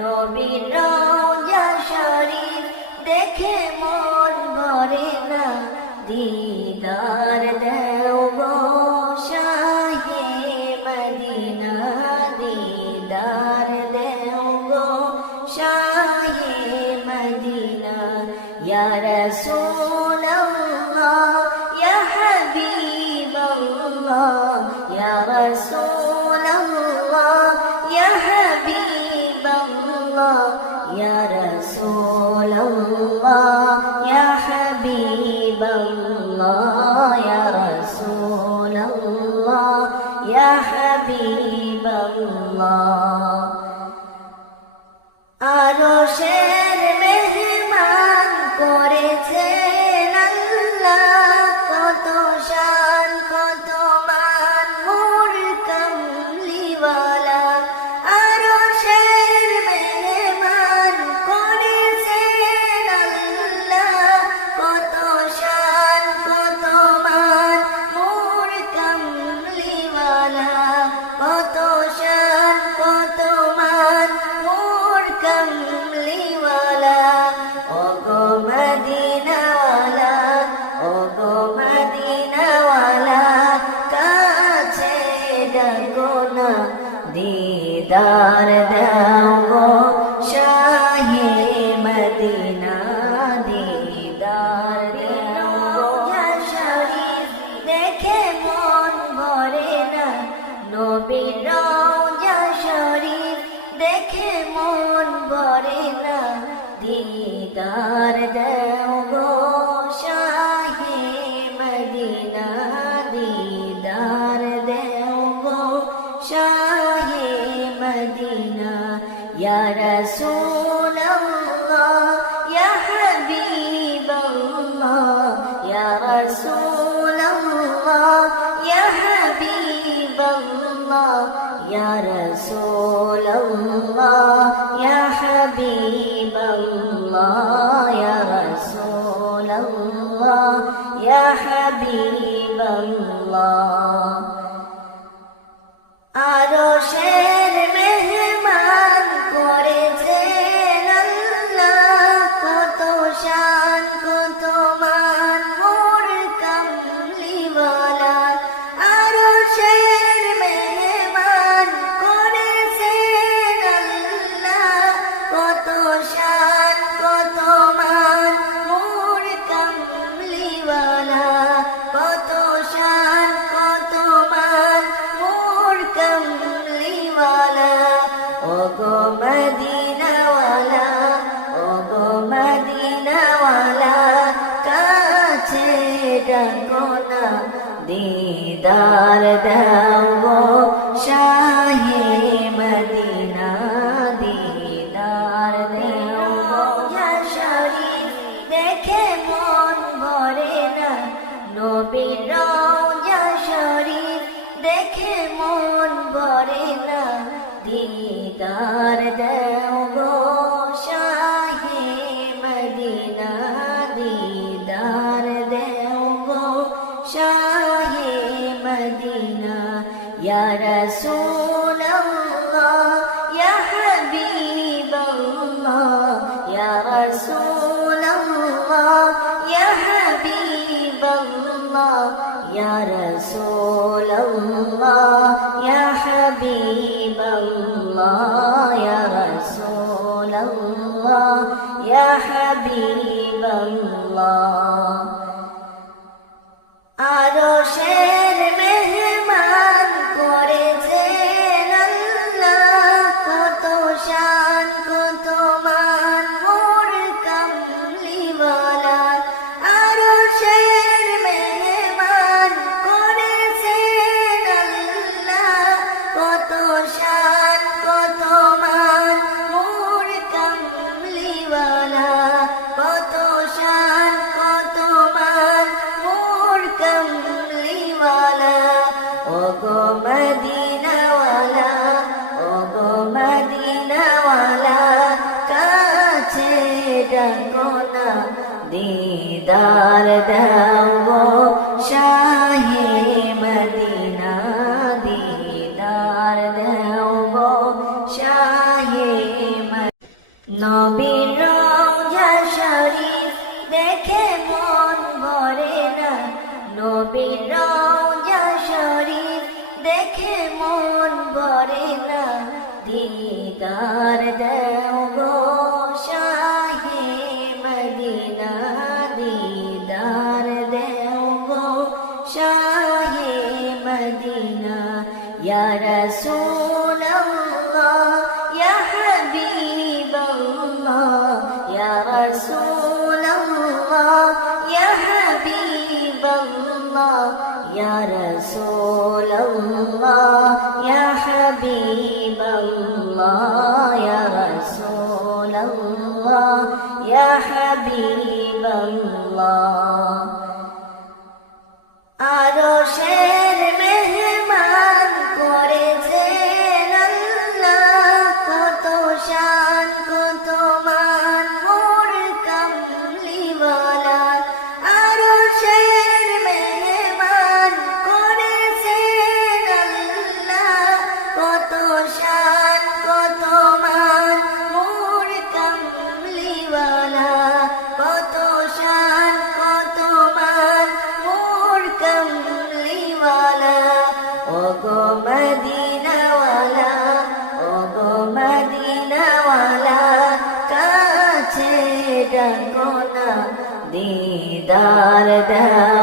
নবীর রওজা শরীফ দেখে মন ভরে না, দিদার দেও গো শাহে মদিনা, দিদার দেও গো শাহে মদিনা। ইয়া রাসূলাল্লাহ ইয়া হাবিবাল্লাহ, ইয়া রাসূলাল্লাহ ইয়া হাবিবাল্লাহ, ইয়া রাসূলাল্লাহ ইয়া হাবিবাল্লাহ, ইয়া রাসূলাল্লাহ ইয়া হাবিবাল্লাহ। আরশের মেহমান করেছেন আল্লাহ, কত শান কত মান মোর কামলিওয়ালা। আরশের মেহমান করেছেন আল্লাহ, কত শান কত মান মোর কামলিওয়ালা, কত শান কত মান মোর কামলিওয়ালা। ওগো মদিনাওয়ালা, ওগো মদিনাওয়ালা, কাছে ডাকো না, দিদার দাও গো শাহে মদিনা, দিদার দাও গো শরীফ দেখে মন ভরে না, নবীর রওজা শরীফ দেখে মন ভরে না, দিদার দাও গো শাহে মদিনা, দিদার দাও গো শাহে মদিনা। ইয়া রাসূলাল্লাহ ইয়া হাবিবাল্লাহ, ইয়া রাসূলাল্লাহ ইয়া হাবিবাল্লাহ, ইয়া রাসূলাল্লাহ ইয়া হাবিবাল্লাহ, ইয়া রাসূলাল্লাহ ইয়া হাবিবাল্লাহ। আরশের মেহমান করেছেন আল্লাহ, কত শান কত মান মোর কামলিওয়ালা। আরশের মেহমান করেছেন আল্লাহ, কত শান কত মান মোর কামলিওয়ালা, কত শান কত মান মোর কামলিওয়ালা। ওগো মদিনাওয়ালা, ওগো মদিনাওয়ালা, কাছে ডাকো না, দিদার দাও গো শাহে মদিনা, দিদার দাও গো শরীফ দেখে মন ভরে না, নবীর রওজা শরীফ দেখে মন ভরে না, দিদার দাও গো শাহে মদিনা, দিদার দাও গো শাহে মদিনা। ইয়া রাসূলাল্লাহ ইয়া হাবিবাল্লাহ, ইয়া রাসূলাল্লাহ ইয়া হাবিবাল্লাহ, ইয়া রাসূলাল্লাহ ইয়া হাবিবাল্লাহ, ইয়া রাসূলাল্লাহ ইয়া হাবিবাল্লাহ। আরশের মেহমান করেছেন আল্লাহ, কত শান কত মান মোর কামলিওয়ালা। আরশের মেহমান করেছেন আল্লাহ, কত শান কত মান মোর কামলিওয়ালা, কত শান কত মান মোর কামলিওয়ালা। ওগো মদিনাওয়ালা, ওগো মদিনাওয়ালা, কাছে ডাকো না, দিদার দাও গো শাহে মদিনা, দিদার দাও গো শাহে দিদার দেও গো শাহে মদিনা দিদার দেও গো শাহে মদিনা ইয়া রাসূলুল্লাহ ইয়া হাবিবাল্লাহ ইয়া রাসূলুল্লাহ ইয়া হাবিবাল্লাহ ইয়া রাসূলুল্লাহ ইয়া হাবিবাল্লাহ ইয়া রাসূলুল্লাহ ইয়া হাবিবাল্লাহ আরশের মেহমান করেছেন আল্লাহ কত শান কত মান মোর কামলিওয়ালা আরশের মেহমান করেছেন আল্লাহ কত শান কত মান মোর কামলিওয়ালা কত শান কত মান মোর কামলিওয়ালা ওগো মদিনাওয়ালা ওগো মদিনাওয়ালা কাছে ডাকো না দিদার দাও